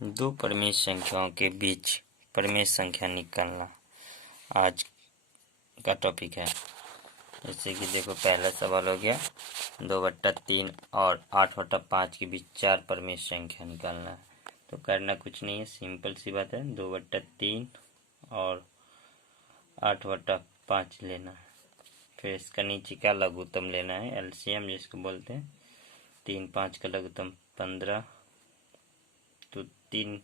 दो परिमेय संख्याओं के बीच परिमेय संख्या निकालना आज का टॉपिक है। जैसे कि देखो, पहला सवाल हो गया 2/3 और 8/5 के बीच 4 परिमेय संख्या निकालना है। तो करना कुछ नहीं है, सिंपल सी बात है। 2/3 और 8/5 लेना है। फिर इसका नीचे का लघुत्तम लेना है, एलसीएम जिसको बोलते हैं। 3 5 का लघुत्तम 15। तो 3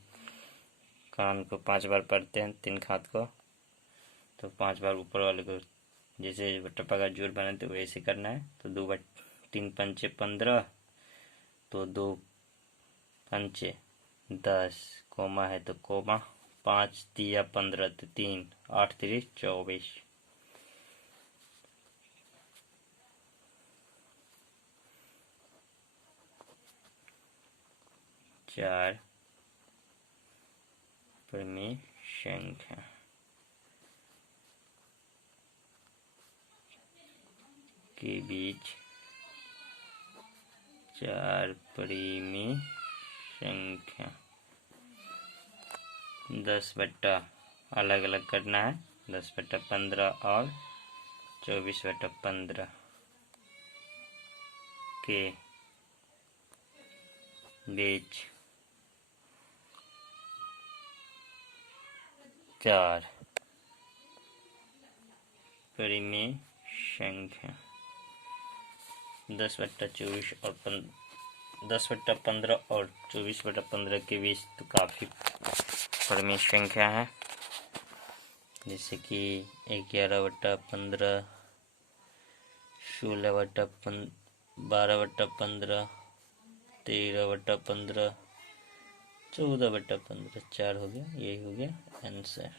कान को 5 बार पढ़ते हैं, 3 खात को, तो 5 बार ऊपर वाले को जैसे टप्पा का जोड़ बनाते वैसे करना है। तो 2/3 पंचे 15, तो 2 पंचे 10, कोमा है तो कोमा, 5 तिया 15 तो 3, 8 3 24। चार परिमेय संख्या के बीच 4 परिमेय संख्या 10/, अलग अलग करना है। 10/15 और 24/15 के बीच 4 परिमेय संख्या 10/24 और 10/15 और 24/15 के बीच तो काफ़ी परिमेय संख्या है। जैसे कि 11/15, 16/15, 12/15, 13/15, 14/15, 4 हो गया। यही हो गया आंसर।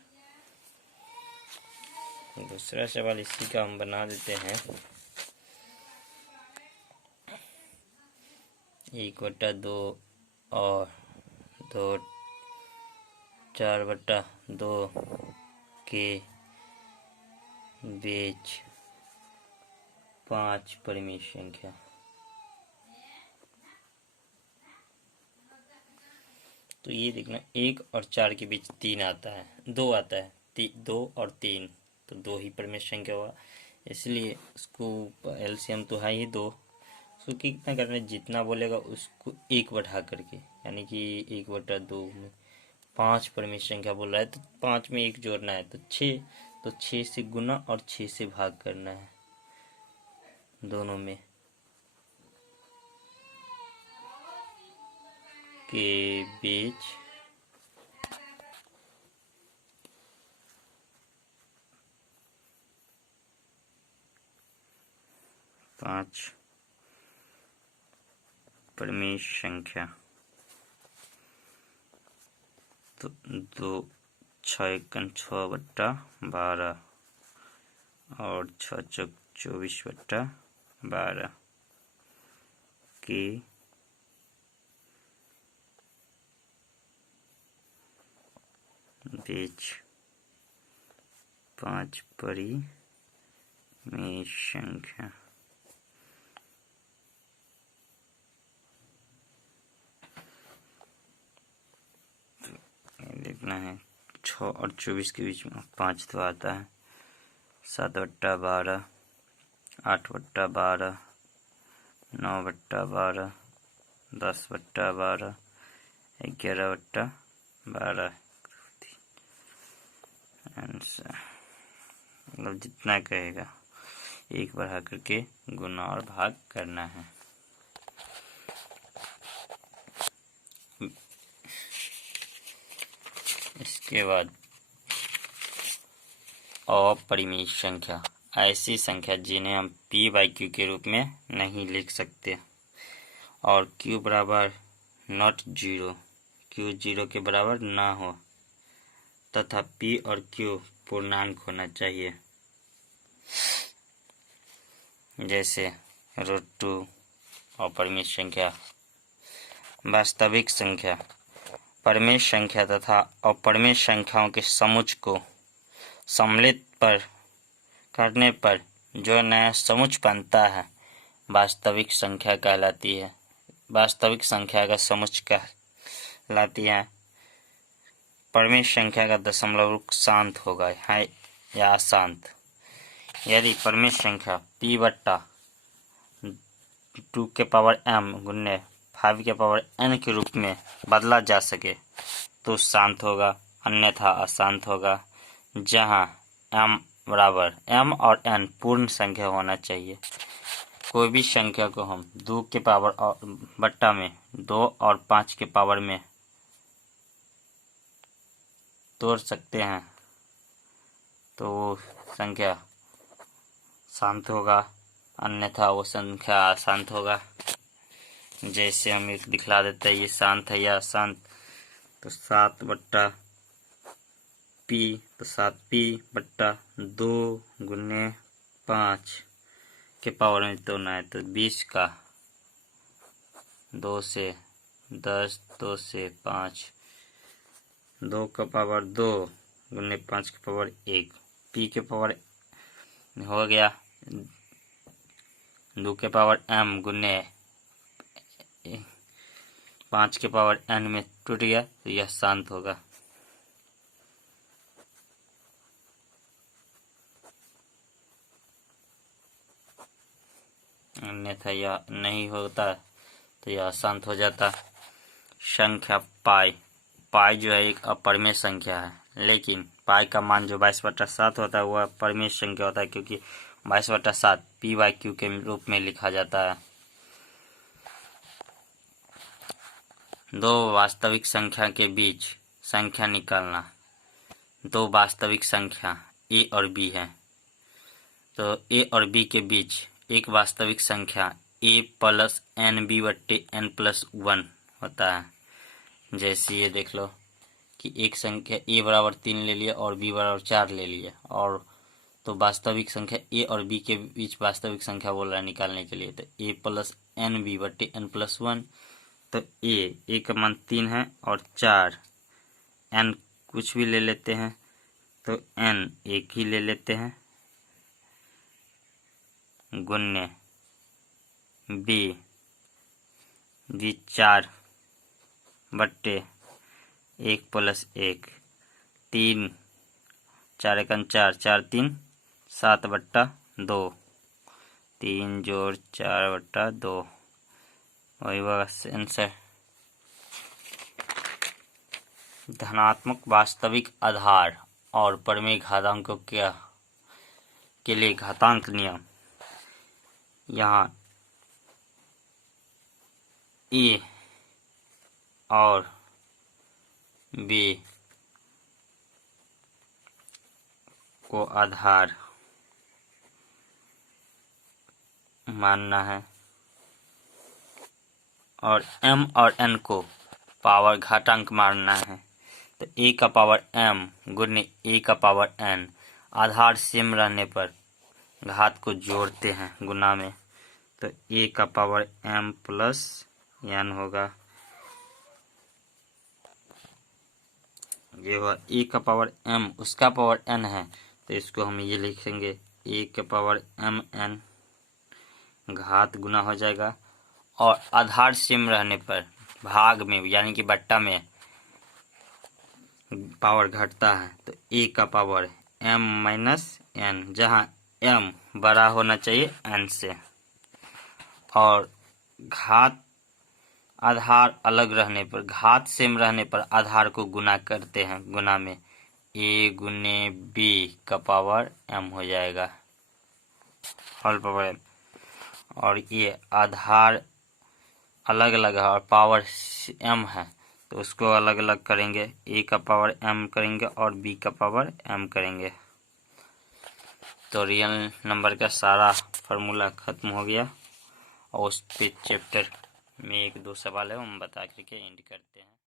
दूसरा सवाल इसी का हम बना देते हैं। 1/2 और 4/2 के बीच 5 परिमेय संख्या। तो ये देखना, 1 और 4 के बीच 3 आता है, 2 आता है, 2 और 3, तो 2 ही परिमेय संख्या हुआ। इसलिए उसको एलसीएम तो है ही 2। उसको कितना करना है, जितना बोलेगा उसको 1 बढ़ा करके, यानी कि 1/2 में 5 परिमेय संख्या बोल रहा है तो 5 में 1 जोड़ना है, तो 6। तो 6 से गुना और 6 से भाग करना है दोनों में के बीच 5 परिमेय संख्या। तो 2 6 6/12 और 6 चौक 24/12 के बीच 5 परिमेय संख्या। देखना है, 6 और 24 के बीच में 5 तो आता है। 7/12, 8/12, 9/12, 10/12, 11/12 आंसर। मतलब जितना कहेगा 1 बढ़ा करके गुना और भाग करना है। इसके बाद अपरिमेय संख्या, ऐसी संख्या जिन्हें हम p/q के रूप में नहीं लिख सकते और q बराबर नॉट 0, q 0 के बराबर ना हो, तथा p और q पूर्णांक होना चाहिए। जैसे √2 अपरिमेय संख्या। वास्तविक संख्या, परिमेय संख्या तथा अपरिमेय संख्याओं के समुच्च को सम्मिलित करने पर जो नया समुच्च बनता है वास्तविक संख्या कहलाती है। वास्तविक संख्या का समुच्च कहलाती है। परिमेय संख्या का दशमलव रूप शांत होगा है या अशांत। यदि परिमेय संख्या p बट्टा 2 के पावर m गुने 5 के पावर n के रूप में बदला जा सके तो शांत होगा, अन्यथा अशांत होगा। जहां m बराबर m और n पूर्ण संख्या होना चाहिए। कोई भी संख्या को हम 2 के पावर और बट्टा में 2 और 5 के पावर में तोड़ सकते हैं तो वो संख्या शांत होगा, अन्यथा वो संख्या अशांत होगा। जैसे हम एक दिखला देते हैं, ये शांत है या अशांत। तो 7 बट्टा p, तो 7p बट्टा 2 गुने 5 के पावर में तोड़ना है तो 20 का 2 से 10, 2 से 5, 2 का पावर 2 गुने 5 के पावर 1, p के पावर हो गया 2 के पावर m गुने 5 के पावर n में टूट गया तो यह शांत होगा। अन्यथा यह नहीं होता तो यह अशांत हो जाता। संख्या पाई जो है एक अपरिमेय संख्या है, लेकिन पाई का मान जो 22/7 होता है वह परिमेय संख्या होता है, क्योंकि 22/7 p/q के रूप में लिखा जाता है। दो वास्तविक संख्या के बीच संख्या निकालना। दो वास्तविक संख्या a और b है, तो a और b के बीच एक वास्तविक संख्या a प्लस nb बट्टे n प्लस 1 होता है। जैसे ये देख लो कि एक संख्या a बराबर 3 ले लिया और b बराबर 4 ले लिया, और तो वास्तविक संख्या a और b के बीच वास्तविक संख्या बोल रहा है निकालने के लिए, तो a प्लस nb बट्टे n प्लस 1। तो a का मान 3 है और 4, n कुछ भी ले लेते हैं तो n एक ही ले लेते हैं, गुन्ने b 4 बट्टे 1 प्लस 1, 3 4 एकन 4, 4 3 7 बट्टा 2, 3 जोड़ 4 बट्टा 2, वही बस आंसर। धनात्मक वास्तविक आधार और परिमेय घातांकों के लिए घातांक नियम। यहाँ a और b को आधार मानना है और m और n को पावर घातांक मानना है। तो a का पावर m गुने a का पावर n आधार सेम रहने पर घात को जोड़ते हैं गुना में, तो a का पावर m प्लस n होगा। ये हुआ a का पावर m, उसका पावर n है तो इसको हम ये लिखेंगे a के पावर m n, घात गुना हो जाएगा। और आधार सेम रहने पर भाग में यानी कि बट्टा में पावर घटता है, तो a का पावर m माइनस n, जहाँ m बड़ा होना चाहिए n से। और घात आधार अलग रहने पर, घात सेम रहने पर आधार को गुना करते हैं, गुना में a गुने b का पावर m हो जाएगा, होल पावर m। और ये आधार अलग अलग है और पावर m है तो उसको अलग अलग करेंगे, a का पावर m करेंगे और b का पावर m करेंगे। तो रियल नंबर का सारा फार्मूला खत्म हो गया और उस पे चैप्टर में 1-2 सवाल है, हम बता करके एंड करते हैं।